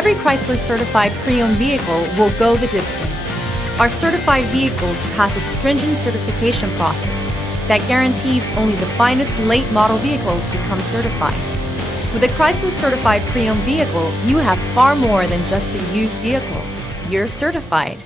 Every Chrysler certified pre-owned vehicle will go the distance. Our certified vehicles pass a stringent certification process that guarantees only the finest late model vehicles become certified. With a Chrysler certified pre-owned vehicle, you have far more than just a used vehicle. You're certified.